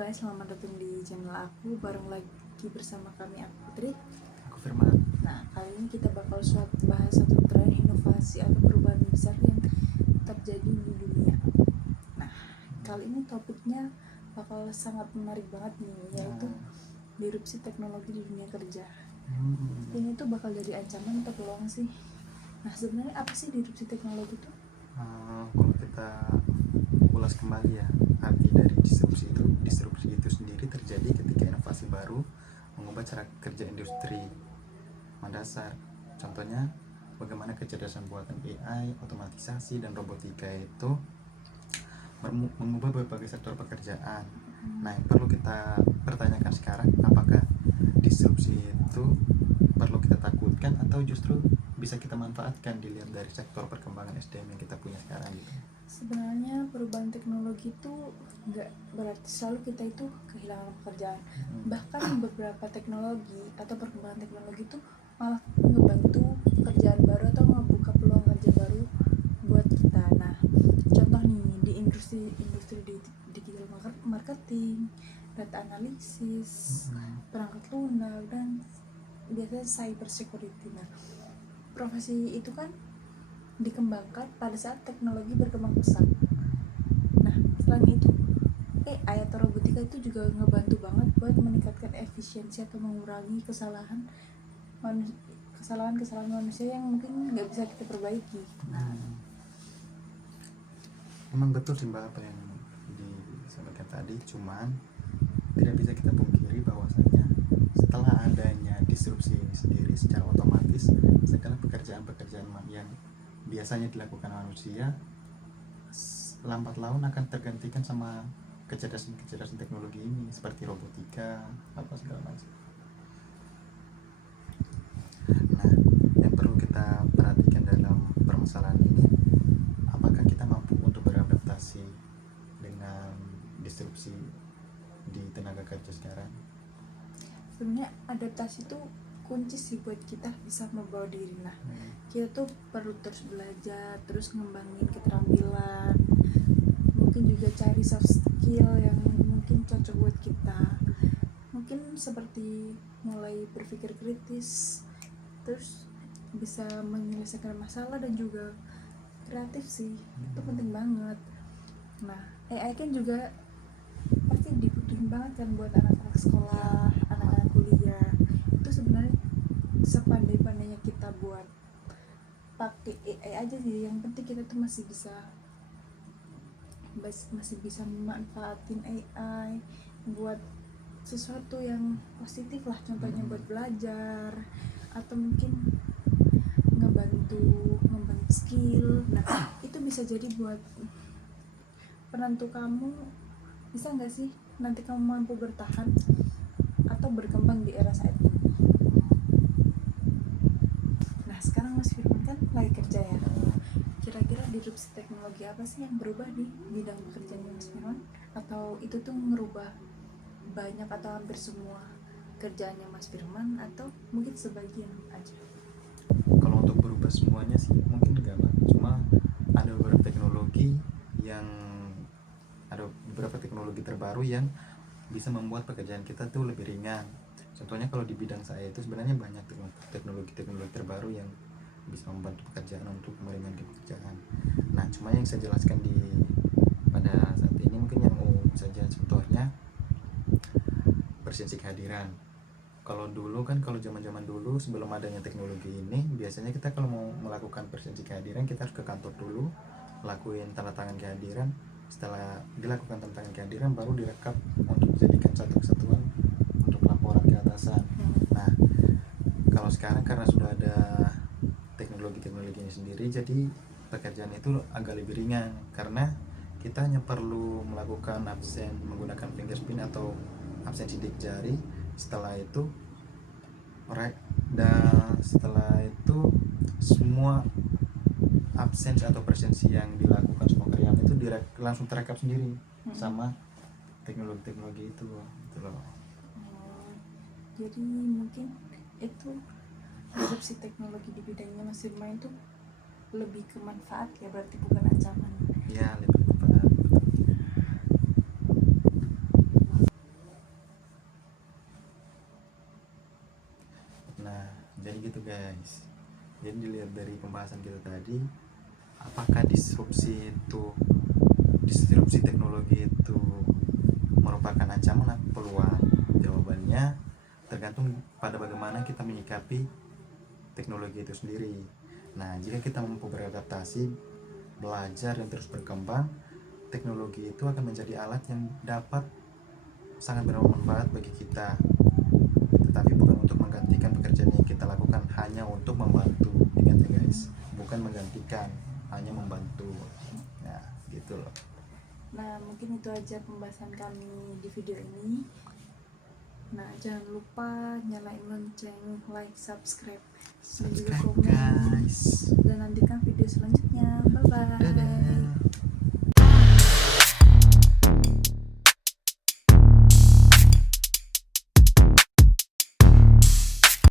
guys, selamat datang di channel aku. Bareng lagi bersama kami, aku Putri. Aku Firman. Nah, kali ini kita bakal bahas satu tren inovasi atau perubahan besar yang terjadi di dunia. Nah, kali ini topiknya bakal sangat menarik banget nih, yaitu disrupsi teknologi di dunia kerja. Ini tuh bakal jadi ancaman atau peluang sih? Nah, sebenarnya apa sih disrupsi teknologi itu? Kalau kita ulas kembali ya, arti dari disrupsi itu sendiri terjadi ketika inovasi baru mengubah cara kerja industri mendasar. Contohnya, bagaimana kecerdasan buatan AI, otomatisasi, dan robotika itu mengubah berbagai sektor pekerjaan. Nah, yang perlu kita pertanyakan sekarang, apakah disrupsi itu perlu kita takutkan atau justru bisa kita manfaatkan dilihat dari sektor perkembangan SDM yang kita punya sekarang gitu. Sebenarnya perubahan teknologi itu nggak berarti selalu kita itu kehilangan pekerjaan. Bahkan beberapa teknologi atau perkembangan teknologi itu malah ngebantu pekerjaan baru atau ngebuka peluang kerja baru buat kita. Nah, contoh nih di industri digital marketing, data analisis, perangkat lunak, dan biasanya cyber security. Nah, profesi itu kan dikembangkan pada saat teknologi berkembang pesat. Nah, selain itu AI atau robotika itu juga ngebantu banget buat meningkatkan efisiensi atau mengurangi kesalahan manusia yang mungkin nggak bisa kita perbaiki. Memang betul sih Mbak apa yang disampaikan tadi, cuman tidak bisa kita pungkiri bahwasanya setelah adanya disrupsi sendiri secara otomatis, segala pekerjaan-pekerjaan yang biasanya dilakukan manusia lambat laun akan tergantikan sama kecerdasan teknologi ini, seperti robotika apa segala macam. Nah, yang perlu kita perhatikan dalam permasalahan ini, apakah kita mampu untuk beradaptasi dengan disrupsi di tenaga kerja sekarang? Sebenarnya adaptasi itu kunci sih buat kita bisa membawa diri. Nah, kita tuh perlu terus belajar, terus ngembangin keterampilan, mungkin juga cari soft skill yang mungkin cocok buat kita. Mungkin seperti mulai berpikir kritis, terus bisa menyelesaikan masalah, dan juga kreatif sih. Itu penting banget. Nah, AI kan juga pasti dibutuhin banget kan buat anak-anak sekolah, anak-anak kuliah. Itu sebenarnya sepandai-pandainya kita buat pakai AI aja sih, yang penting kita tuh masih bisa memanfaatin AI buat sesuatu yang positif lah, contohnya buat belajar atau mungkin ngebantu skill. Nah, itu bisa jadi buat penentu kamu, bisa nggak sih nanti kamu mampu bertahan atau berkembang di era saat ini. Nah, sekarang Mas Firman kan lagi kerja ya. Kira-kira disrupsi teknologi apa sih yang berubah di bidang pekerjaannya Mas Firman? Atau itu tuh ngerubah banyak atau hampir semua kerjaannya Mas Firman, atau mungkin sebagian aja? Kalau untuk berubah semuanya sih mungkin enggak Mbak, cuma ada beberapa teknologi terbaru yang bisa membuat pekerjaan kita tuh lebih ringan. Contohnya kalau di bidang saya itu sebenarnya banyak teknologi terbaru yang bisa membantu pekerjaan untuk meringankan pekerjaan. Nah, cuma yang saya jelaskan pada saat ini mungkin yang saja, contohnya presensi kehadiran. Kalau zaman-zaman dulu sebelum adanya teknologi ini, biasanya kita kalau mau melakukan presensi kehadiran kita harus ke kantor dulu, lakuin tanda tangan kehadiran. Setelah dilakukan tanda tangan kehadiran baru direkap untuk dijadikan satu kesatuan untuk laporan ke atasan. Nah, kalau sekarang karena sudah ada teknologi ini sendiri, jadi pekerjaan itu agak lebih ringan karena kita hanya perlu melakukan absen menggunakan fingerprint atau absen sidik jari. Setelah itu semua absen atau presensi yang dilakukan semua karyawan itu langsung terekap sendiri sama teknologi itu gitu loh. Jadi mungkin itu disrupsi teknologi di bidangnya Mas Firman itu lebih ke manfaat ya, berarti bukan ancaman. Ya, lebih manfaat. guys. Jadi dilihat dari pembahasan kita tadi, apakah disrupsi teknologi itu merupakan ancaman atau peluang? Jawabannya tergantung pada bagaimana kita menyikapi teknologi itu sendiri. Nah, jika kita mampu beradaptasi, belajar dan terus berkembang, teknologi itu akan menjadi alat yang dapat sangat bermanfaat bagi kita, tetapi bukan untuk menggantikan pekerjaan yang kita lakukan, hanya untuk membantu. Ingat ya guys, bukan menggantikan, hanya membantu. Nah, gitu loh. Nah, mungkin itu aja pembahasan kami di video ini. Nah, jangan lupa nyalain lonceng, like, subscribe, dan juga Subscribe komen. guys.